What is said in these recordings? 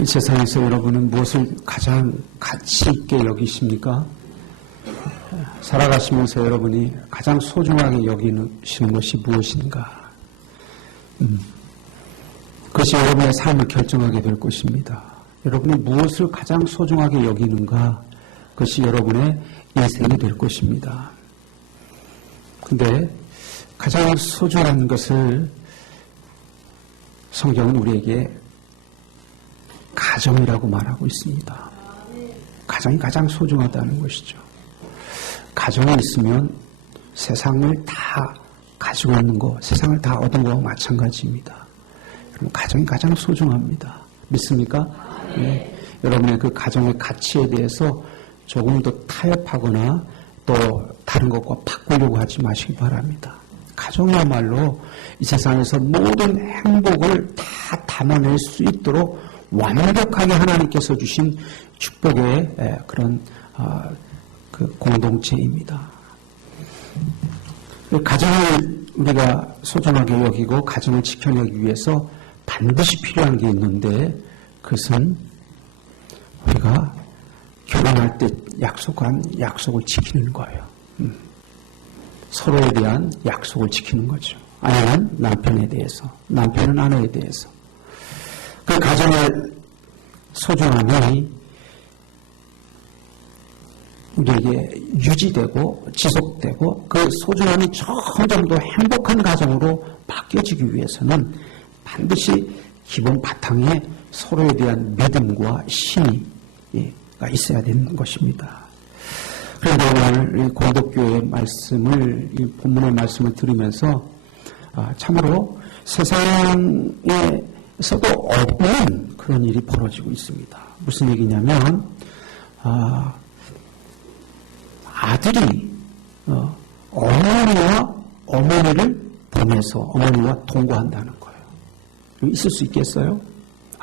이 세상에서 여러분은 무엇을 가장 가치 있게 여기십니까? 살아가시면서 여러분이 가장 소중하게 여기시는 것이 무엇인가? 그것이 여러분의 삶을 결정하게 될 것입니다. 여러분이 무엇을 가장 소중하게 여기는가? 그것이 여러분의 인생이 될 것입니다. 근데 가장 소중한 것을 성경은 우리에게 가정이라고 말하고 있습니다. 가정이 가장 소중하다는 것이죠. 가정이 있으면 세상을 다 가지고 있는 것, 세상을 다 얻은 것과 마찬가지입니다. 여러분, 가정이 가장 소중합니다. 믿습니까? 네. 여러분의 그 가정의 가치에 대해서 조금 더 타협하거나 또 다른 것과 바꾸려고 하지 마시기 바랍니다. 가정이야말로 이 세상에서 모든 행복을 다 담아낼 수 있도록 완벽하게 하나님께서 주신 축복의 그런 그 공동체입니다. 가정을 우리가 소중하게 여기고 가정을 지켜내기 위해서 반드시 필요한 게 있는데 그것은 우리가 결혼할 때 약속한 약속을 지키는 거예요. 서로에 대한 약속을 지키는 거죠. 아내는 남편에 대해서, 남편은 아내에 대해서. 그 가정의 소중함이 우리에게 유지되고 지속되고 그 소중함이 점점 더 행복한 가정으로 바뀌어지기 위해서는 반드시 기본 바탕에 서로에 대한 믿음과 신의가 있어야 되는 것입니다. 그런데 오늘 공덕교회의 말씀을, 이 본문의 말씀을 들으면서 참으로 세상에서도 없는 그런 일이 벌어지고 있습니다. 무슨 얘기냐면 아들이 어머니를 보내서 어머니와 동거한다는 거예요. 있을 수 있겠어요?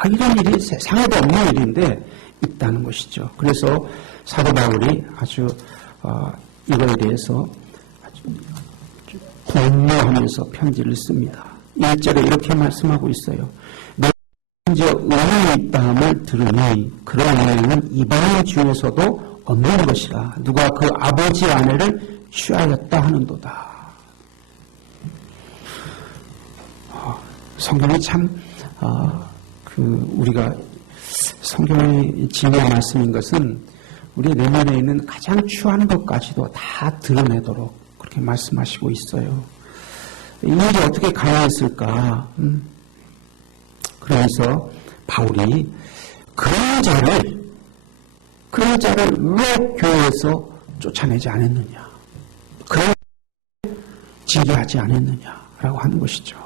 이런 일이 세상에도 없는 일인데 있다는 것이죠. 그래서 사도 바울이 아주 이거에 대해서 아주 공모하면서 편지를 씁니다. 1절에 이렇게 말씀하고 있어요. 내가 이제 은혜에 있다함을 들으니 그런 은혜는 이방 중에서도 없는 것이라. 누가 그 아버지 아내를 취하였다 하는도다. 성경이 참 우리가 성경의 진리의 말씀인 것은 우리 내면에 있는 가장 추한 것까지도 다 드러내도록 그렇게 말씀하시고 있어요. 이 일이 어떻게 가능했을까? 그래서 바울이 그런 자를 왜 교회에서 쫓아내지 않았느냐? 그런 징계하지 않았느냐라고 하는 것이죠.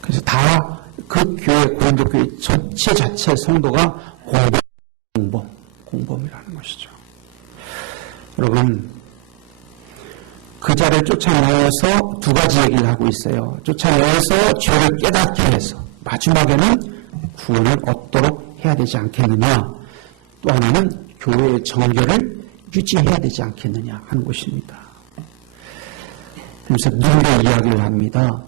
그래서 다 그 교회, 고린도 교회 전체 자체 성도가 공범이라는 것이죠. 여러분, 그 자를 쫓아내어서 두 가지 얘기를 하고 있어요. 쫓아내어서 죄를 깨닫게 해서 마지막에는 구원을 얻도록 해야 되지 않겠느냐. 또 하나는 교회의 정결을 유지해야 되지 않겠느냐 하는 것입니다. 그래서 누구의 이야기를 합니다.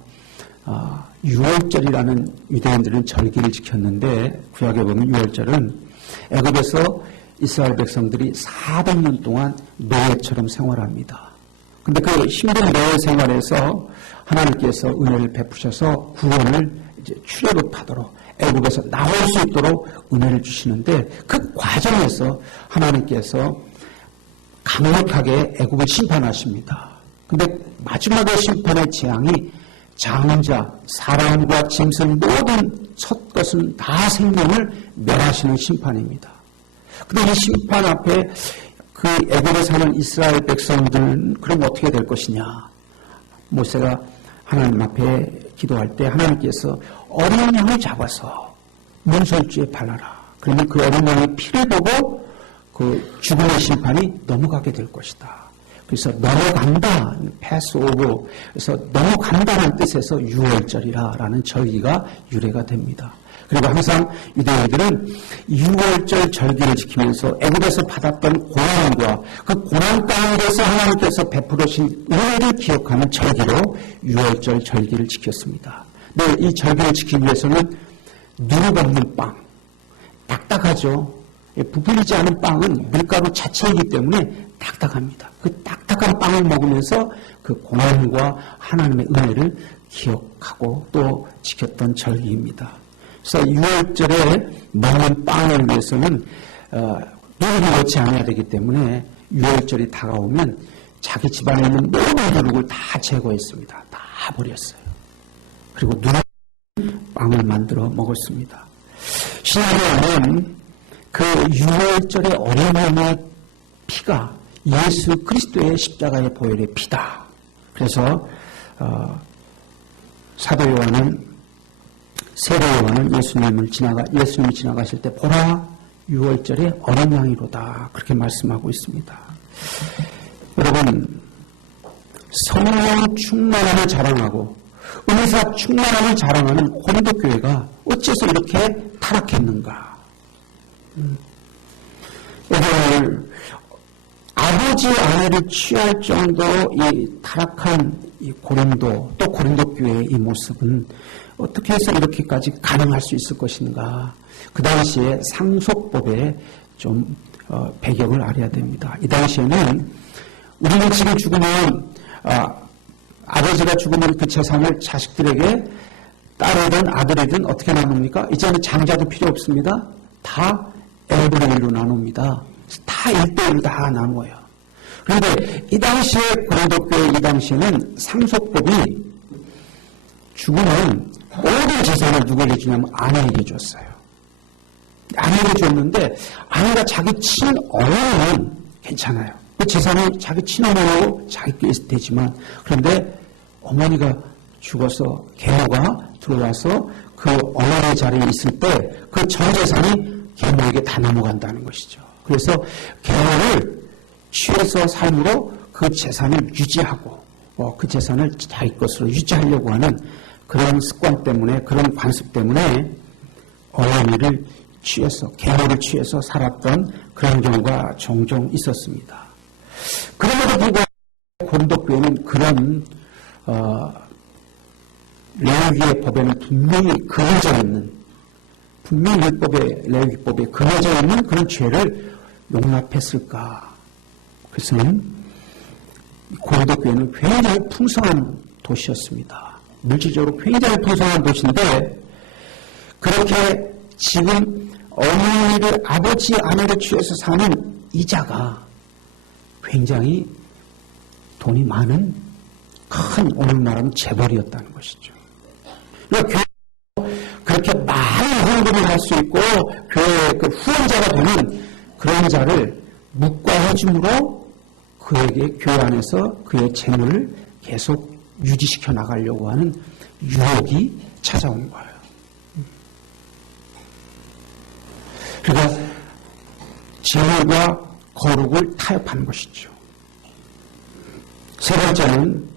6월절이라는 유대인들은 절기를 지켰는데 구약에 보면 6월절은 애굽에서 이스라엘 백성들이 400년 동안 노예처럼 생활합니다. 근데 그 힘든 노예 생활에서 하나님께서 은혜를 베푸셔서 구원을 이제 출애굽하도록 애굽에서 나올 수 있도록 은혜를 주시는데 그 과정에서 하나님께서 강력하게 애굽을 심판하십니다. 근데 마지막에 심판의 재앙이 장자, 사람과 짐승 모든 첫 것은 다 생명을 멸하시는 심판입니다. 근데 이 심판 앞에 그 애굽에 사는 이스라엘 백성들은 그럼 어떻게 될 것이냐? 모세가 하나님 앞에 기도할 때 하나님께서 어린 양을 잡아서 문설주에 발라라. 그러면 그 어린 양의 피를 보고 그 죽음의 심판이 넘어가게 될 것이다. 그래서 넘어간다, 패스 오브, 그래서 넘어간다는 뜻에서 6월절이라는 절기가 유래가 됩니다. 그리고 항상 유대인들은 6월절 절기를 지키면서 애굽에서 받았던 고난과 그 고난 가운데서 하나님께서 베풀으신 은혜를 기억하는 절기로 6월절 절기를 지켰습니다. 네, 이 절기를 지키기 위해서는 누룩 없는 빵, 딱딱하죠. 부풀리지 않은 빵은 밀가루 자체이기 때문에 딱딱합니다. 그 딱딱한 빵을 먹으면서 그 고난과 하나님의 은혜를 기억하고 또 지켰던 절기입니다. 그래서 6월절에 먹는 빵을 위해서는 누룩을 넣지 않아야 되기 때문에 6월절이 다가오면 자기 집안에 있는 모든 누룩을 다 제거했습니다. 다 버렸어요. 그리고 누룩 빵을 만들어 먹었습니다. 신약에는 그 6월절의 어린 양의 피가 예수 그리스도의 십자가의 보혈의 피다. 그래서 사도 요한은 세례 요한은 예수님이 지나가실 때 보라 6월절에 어린 양이로다 그렇게 말씀하고 있습니다. 여러분 성령 충만함을 자랑하고 은혜사 충만함을 자랑하는 고린도 교회가 어째서 이렇게 타락했는가? 오늘 아버지 아내를 취할 정도 이 타락한 이 고린도 또 고린도 교회의 이 모습은 어떻게 해서 이렇게까지 가능할 수 있을 것인가? 그 당시에 상속법에 좀 배경을 알아야 됩니다. 이 당시에는 우리는 지금 죽으면 아버지가 죽으면 그 재산을 자식들에게 딸이든 아들이든 어떻게 나눕니까? 이제는 장자도 필요 없습니다. 다 L분의 1로 나눕니다. 다 1대1로 다 나누어요. 그런데 이 당시에 고린도교회 이 당시에는 상속법이 죽으면 모든 재산을 누구에게 주냐면 아내에게 줬어요. 아내에게 줬는데 아내가 자기 친어머니는 괜찮아요. 그 재산은 자기 친어머니로 자기께 되지만 그런데 어머니가 죽어서 계모가 들어와서 그 어머니 자리에 있을 때 그 전 재산이 계모에게 다 넘어간다는 것이죠. 그래서 계모를 취해서 삶으로 그 재산을 유지하고 그 재산을 자기 것으로 유지하려고 하는 그런 습관 때문에 그런 관습 때문에 어머니를 취해서 계모를 취해서 살았던 그런 경우가 종종 있었습니다. 그럼에도 불구하고 고린도 교회는 그런 레위기의 법에는 분명히 그려져 있는 분명히 율법의 레위기법에 그려져 있는 그런 죄를 용납했을까? 그래서는 고린도 교회는 굉장히 풍성한 도시였습니다. 물질적으로 굉장히 풍성한 도시인데 그렇게 지금 어머니를 아버지 아내를 취해서 사는 이자가 굉장히 돈이 많은 큰 오늘 말하면 재벌이었다는 것이죠. 그러니까 그렇게 많은 헌금을 할 수 있고 교회의 그 후원자가 되는 그런 자를 묵과해 줌으로 그에게 교회 안에서 그의 재물을 계속 유지시켜 나가려고 하는 유혹이 찾아온 거예요. 그러니까 재물과 거룩을 타협하는 것이죠. 세 번째는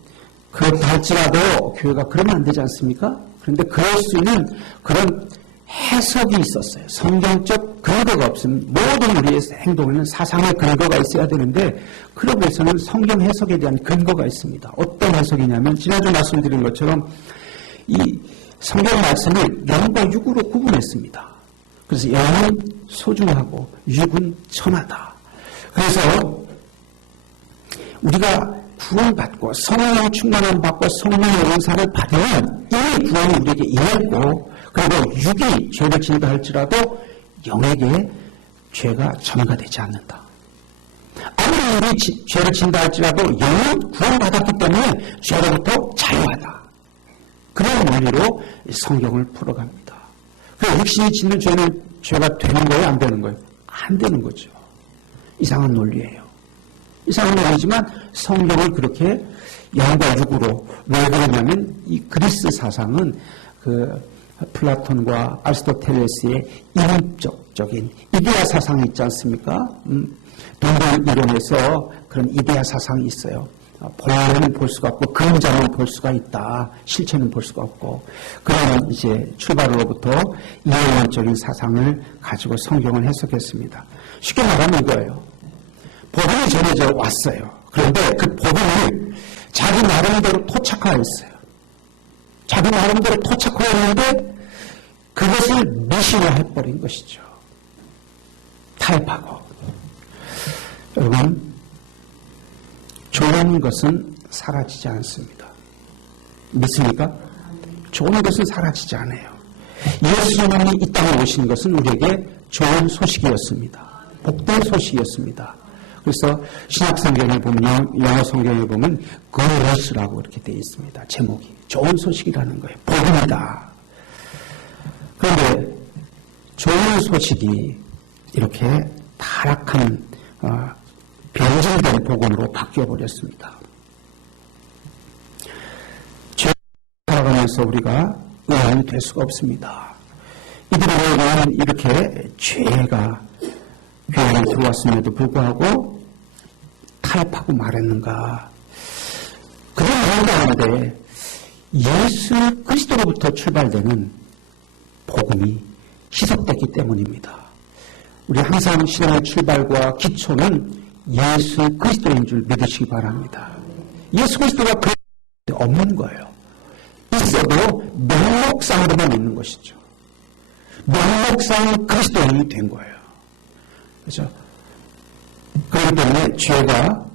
그렇다 할지라도 교회가 그러면 안 되지 않습니까? 그런데 그럴 수 있는 그런 해석이 있었어요. 성경적 근거가 없으면 모든 우리의 행동에는 사상의 근거가 있어야 되는데 그러기 위해서는 성경 해석에 대한 근거가 있습니다. 어떤 해석이냐면 지난주 말씀드린 것처럼 이 성경 말씀을 영과 육으로 구분했습니다. 그래서 영은 소중하고 육은 천하다. 그래서 우리가 구원받고 성령 충만함 받고 성령의 은사를 받으면 이미 구원이 우리에게 임했고 그리고 육이 죄를 진다 할지라도 영에게 죄가 전가되지 않는다. 아무리 우리 죄를 진다 할지라도 영은 구원받았기 때문에 죄로부터 자유하다. 그런 원리로 성경을 풀어갑니다. 그 육신이 짓는 죄는 죄가 되는 거예요? 안 되는 거예요? 안 되는 거죠. 이상한 논리예요. 이상한 논리지만 성경을 그렇게 영과 육으로 왜 그러냐면 이 그리스 사상은 그 플라톤과 아리스토텔레스의 이론적인 이데아 사상이 있지 않습니까? 동방 이론에서 그런 이데아 사상이 있어요. 본래는 볼 수가 없고 그림자는 볼 수가 있다. 실체는 볼 수가 없고 그런 이제 출발로부터 이론적인 사상을 가지고 성경을 해석했습니다. 쉽게 말하면 이거예요. 복음이 전해져 왔어요. 그런데 그 복음을 자기 나름대로 토착화했어요. 자기 나름대로 토착화했는데 그것을 미신화해버린 것이죠. 타협하고. 여러분, 좋은 것은 사라지지 않습니다. 믿습니까? 좋은 것은 사라지지 않아요. 예수님이 이 땅에 오신 것은 우리에게 좋은 소식이었습니다. 복된 소식이었습니다. 그래서 신약 성경에 보면, 영어 성경에 보면 Good News라고 이렇게 되어 있습니다. 제목이 좋은 소식이라는 거예요. 복음이다. 그런데 좋은 소식이 이렇게 타락한 변질된 복음으로 바뀌어버렸습니다. 죄 살아가면서 우리가 의인이 될 수가 없습니다. 이들에게는 이렇게 죄가 교회에 들어왔음에도 불구하고 타협하고 말했는가? 그런 가운데 예수 그리스도로부터 출발되는 복음이 희석됐기 때문입니다. 우리 항상 신앙의 출발과 기초는 예수 그리스도인 줄 믿으시기 바랍니다. 예수 그리스도가 그 없는 거예요. 있어도 명목상으로만 있는 것이죠. 명목상 그리스도인이 된 거예요. 그렇죠? 그렇기 때문에 죄가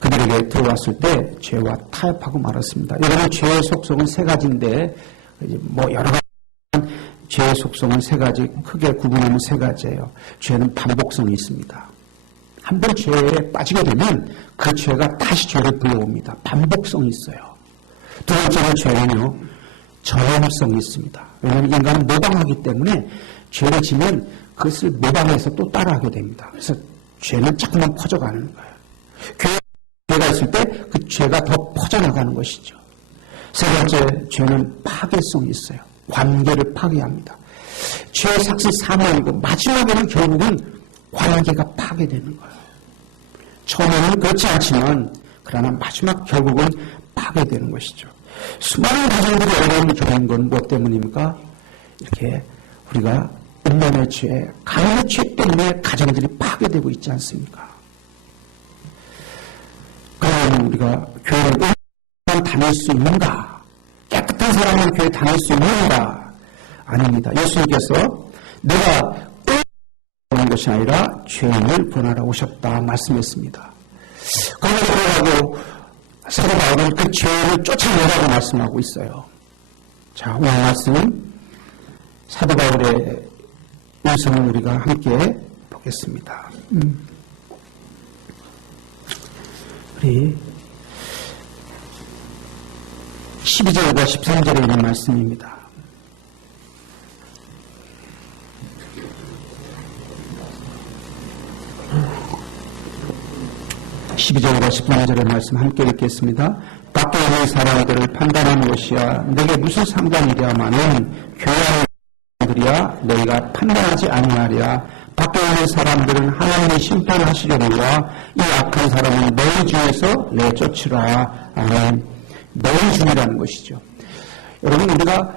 그들에게 들어왔을 때 죄와 타협하고 말았습니다. 여러분, 죄의 속성은 세 가지인데 여러 가지 죄의 속성은 세 가지, 크게 구분하면 세 가지예요. 죄는 반복성이 있습니다. 한 번 죄에 빠지게 되면 그 죄가 다시 죄를 불러옵니다. 반복성이 있어요. 두 번째는 죄는요, 전염성이 있습니다. 왜냐하면 인간은 모방하기 때문에 죄를 지면 그것을 모방해서 또 따라하게 됩니다. 그래서 죄는 자꾸만 퍼져가는 거예요. 죄가 있을 때 그 죄가 더 퍼져나가는 것이죠. 세 번째, 죄는 파괴성이 있어요. 관계를 파괴합니다. 죄의 삭시 사망이고 마지막에는 결국은 관계가 파괴되는 거예요. 처음에는 그렇지 않지만 그러나 마지막 결국은 파괴되는 것이죠. 수많은 가정들이 어려움을 겪는 건 무엇 때문입니까? 이렇게 우리가 음란의 죄, 가문의 죄 때문에 가정들이 파괴되고 있지 않습니까? 그러면 우리가 교회를 다닐 수 있는가? 깨끗한 사람은 교회 다닐 수 있는가? 아닙니다. 예수님께서 내가 오는 것이 아니라 죄인을 구원하러 오셨다 말씀했습니다. 그러고 사도 바울은 그 죄인을 쫓아내라고 말씀하고 있어요. 자, 오늘 말씀 사도 바울의 말씀을 우리가 함께 보겠습니다. 우리 12절과 13절에 있는 말씀입니다. (12절과 13절의) 말씀 함께 읽겠습니다. 밖에 있는 사람들을 판단하는 것이야 내게 무슨 상관이랴마는 교회 들이야 너희가 판단하지 아니하리라. 밖에 있는 사람들은 하나님의 심판하시려니와 이 악한 사람은 너희 중에서 내쫓으라. 아멘. 너희 중이라는 것이죠. 여러분, 우리가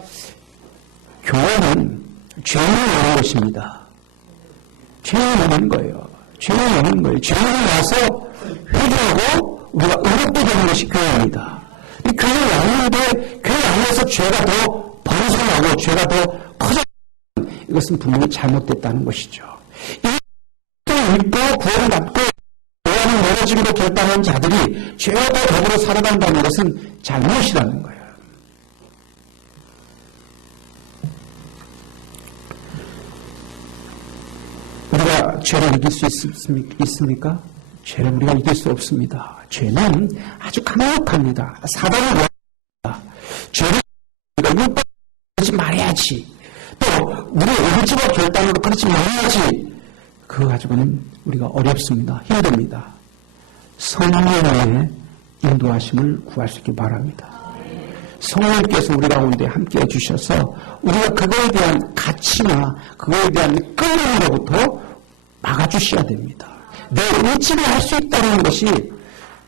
교회는 죄를 내는 것입니다. 죄를 내는 거예요. 죄를 내는 거예요. 죄를 내서 회개하고 우리가 의롭게 되는 것이 교회입니다. 이 교회 왔는데 교회 안에서 죄가 더 번성하고 죄가 더 커져 이것은 분명히 잘못됐다는 것이죠. 이것을 믿고 구원을 받고 구원을 멀어짐으로 결단한 자들이 죄와 더불어 살아간다는 것은 잘못이라는 거예요. 우리가 죄를 이길 수 있습니까? 죄를 우리가 이길 수 없습니다. 죄는 아주 강력합니다. 사단을 원합니다. 죄를 우리가 율법하지 말아야지. 또 우리의 의지와 결단으로 그렇지 말아야지. 그거 가지고는 우리가 어렵습니다. 힘듭니다. 성령의 인도하심을 구할 수 있기 바랍니다. 성령께서 우리 가운데 함께해 주셔서 우리가 그거에 대한 가치나 그거에 대한 끌림으로부터 막아주셔야 됩니다. 내 의지로 할 수 있다는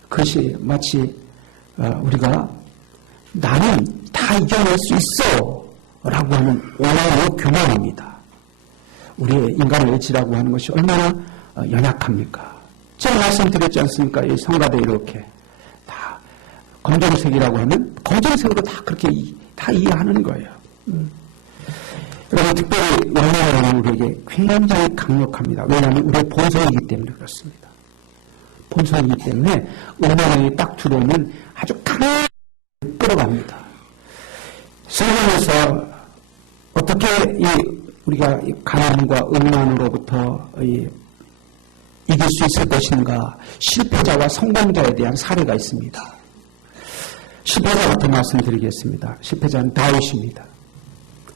그것이 마치 우리가 나는 다 이겨낼 수 있어 라고 하는 오해의 교만입니다. 우리의 인간의 의지라고 하는 것이 얼마나 연약합니까? 제가 말씀드렸지 않습니까? 이 성가대 이렇게 다 검정색이라고 하면 검정색으로 다 그렇게 다 이해하는 거예요. 여러분, 특별히 음란은 우리에게 굉장히 강력합니다. 왜냐하면 우리의 본성이기 때문에 그렇습니다. 본성이기 때문에 음란이 딱 들어오면 아주 강하게 끌어갑니다. 성경에서 어떻게 우리가 가난과 음란으로부터 이길 수 있을 것인가, 실패자와 성공자에 대한 사례가 있습니다. 실패자부터 말씀드리겠습니다. 실패자는 다윗입니다.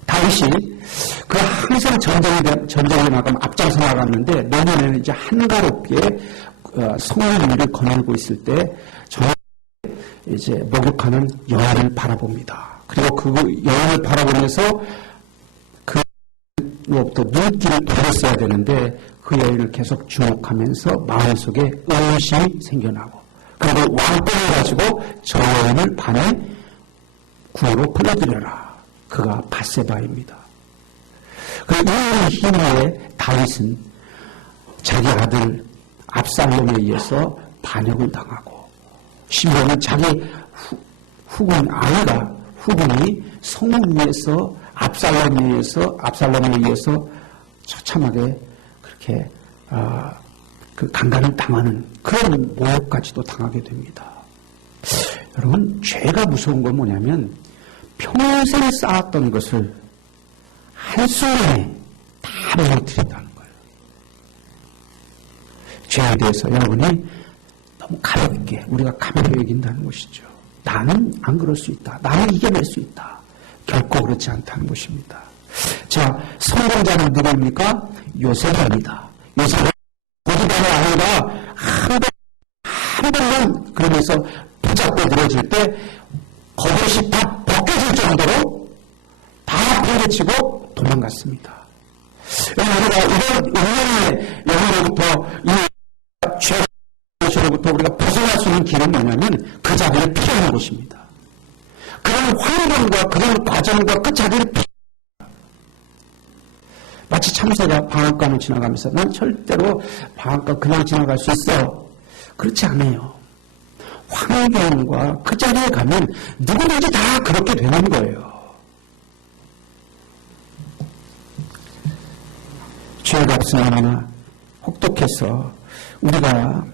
다윗이 항상 전쟁에 나가면 앞장서 나갔는데 내년에는 이제 한가롭게 성문을 거닐고 있을 때 이제 목욕하는 여인을 바라봅니다. 그리고 그 여인을 바라보면서 그로부터 눈길을 돌렸어야 되는데 그 여인을 계속 주목하면서 마음속에 의심이 생겨나고, 그리고 왕권을 가지고 저 여인을 밤에 구으로 불러들여라. 그가 밧세바입니다. 이 힘에 다윗은 자기 아들 압살롬에 의해서 반역을 당하고, 심지어는 자기 후군이 성을 위해서 압살롬에 의해서 처참하게 그렇게 그 강간을 당하는 그런 모욕까지도 당하게 됩니다. 여러분, 죄가 무서운 건 뭐냐면 평생 쌓았던 것을 한순간에 다 무너뜨린다는 거예요. 죄에 대해서 여러분이 너무 우리가 가볍게 여긴다는 것이죠. 나는 안 그럴 수 있다. 나는 이겨낼 수 있다. 결코 그렇지 않다는 것입니다. 자, 성공자는 누구입니까? 요셉입니다. 요셉은 고기반이 아니라 한 번만 그러면서 붙잡고 들어질 때 겉옷이 다 벗겨질 정도로 다 포기치고 도망갔습니다. 우리가 이런 은혜의 영으로부터 이 죄로부터 우리가 벗어날 수 있는 길은 뭐냐면 그 자리를 피하는 것입니다. 그런 환경과 그런 과정과 그 자리를 피합니다. 마치 참새가 방앗간을 지나가면서 난 절대로 방앗간 그냥 지나갈 수 있어. 그렇지 않아요. 환경과 그 자리에 가면 누구든지 다 그렇게 되는 거예요. 죄가 없으면 하나 혹독해서 우리가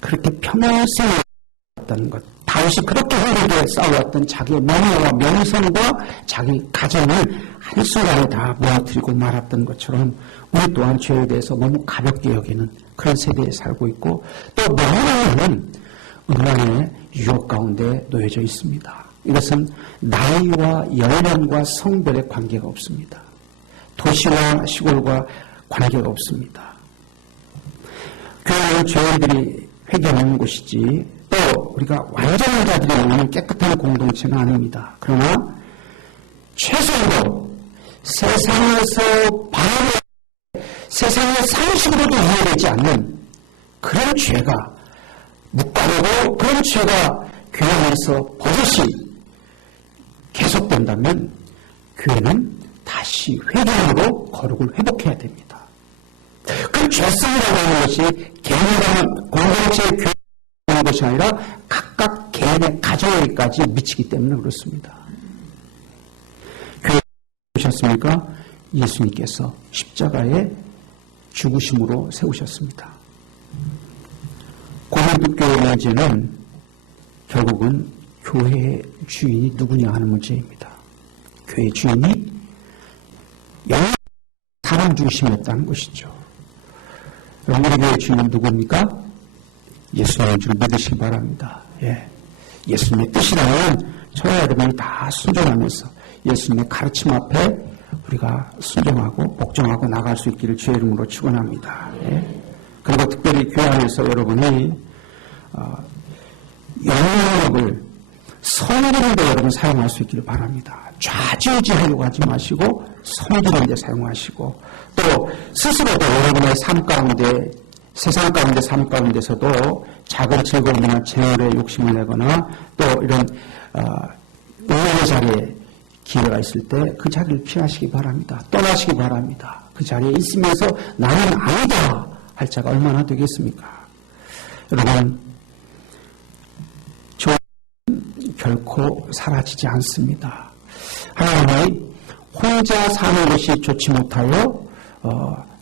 그렇게 평생 싸웠던 것, 다윗이 그렇게 힘들게 싸워왔던 자기의 명예와 명성과 자기 가정을 한순간에 다 무너뜨리고 말았던 것처럼 우리 또한 죄에 대해서 너무 가볍게 여기는 그런 세대에 살고 있고, 또 너무나는 음란의 유혹 가운데 놓여져 있습니다. 이것은 나이와 연령과 성별의 관계가 없습니다. 도시와 시골과 관계가 없습니다. 교회는 죄인들이 회개하는 곳이지 또 우리가 완전한 자들이 모이는 깨끗한 공동체는 아닙니다. 그러나 최소한도 세상의 상식으로도 이해되지 않는 그런 죄가 묵과되고 그런 죄가 교회 안에서 버젓이 계속된다면 교회는 다시 회개함으로 거룩을 회복해야 됩니다. 그 죄성이라고 하는 것이 개인과 공동체의 교회라는 것이 아니라 각각 개인의 가정에까지 미치기 때문에 그렇습니다. 교회 보셨습니까? 예수님께서 십자가에 죽으심으로 세우셨습니다. 고린도 교회 문제는 결국은 교회의 주인이 누구냐 하는 문제입니다. 교회의 주인이 영원한 사람 중심이었다는 것이죠. 우리 교회의 주인은 누굽니까? 예수님인 줄 믿으시기 바랍니다. 예수님의 뜻이라면 저와 여러분이 다 순종하면서 예수님의 가르침 앞에 우리가 순종하고 복종하고 나갈 수 있기를 주의 이름으로 축원합니다. 그리고 특별히 교회 안에서 여러분이 영향력을 섬기는 데 여러분 사용할 수 있기를 바랍니다. 좌지우지하려고 하지 마시고 섬기는 데 사용하시고, 또 스스로도 여러분의 삶 가운데, 세상 가운데 삶 가운데서도 작은 즐거움이나 재물에 욕심을 내거나 또 이런 의외의 자리에 기회가 있을 때 그 자리를 피하시기 바랍니다. 떠나시기 바랍니다. 그 자리에 있으면서 나는 아니다 할 자가 얼마나 되겠습니까? 여러분, 죄는 결코 사라지지 않습니다. 하나님이 혼자 사는 것이 좋지 못하여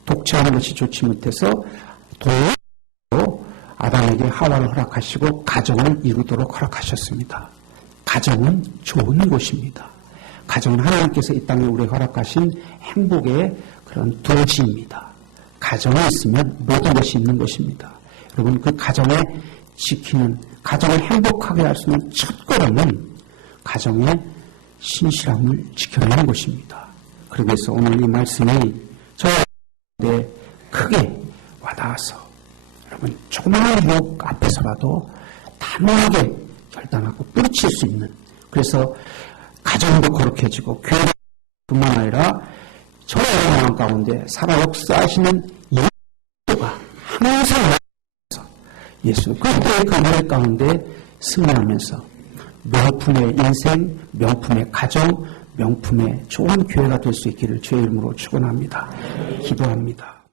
독처하는 것이 좋지 못해서 도로 아담에게 하와를 허락하시고 가정을 이루도록 허락하셨습니다. 가정은 좋은 곳입니다. 가정은 하나님께서 이 땅에 우리에게 허락하신 행복의 그런 도지입니다. 가정이 있으면 모든 것이 있는 것입니다. 여러분, 그 가정에 지키는, 가정을 행복하게 할 수 있는 첫걸음은 가정의 신실함을 지켜내는 것입니다. 그래서 오늘 이 말씀이 저한테 크게 와닿아서 여러분, 조그마한 유혹 앞에서라도 단호하게 결단하고 뿌리칠 수 있는, 그래서 가정도 거룩해지고 교회뿐만 아니라 저의 마음 가운데 살아 역사하시는 예수가 항상 예수 그때의 그 노래 가운데 승리하면서 명품의 인생, 명품의 가정, 명품의 좋은 교회가 될 수 있기를 주의 이름으로 축원합니다. 기도합니다.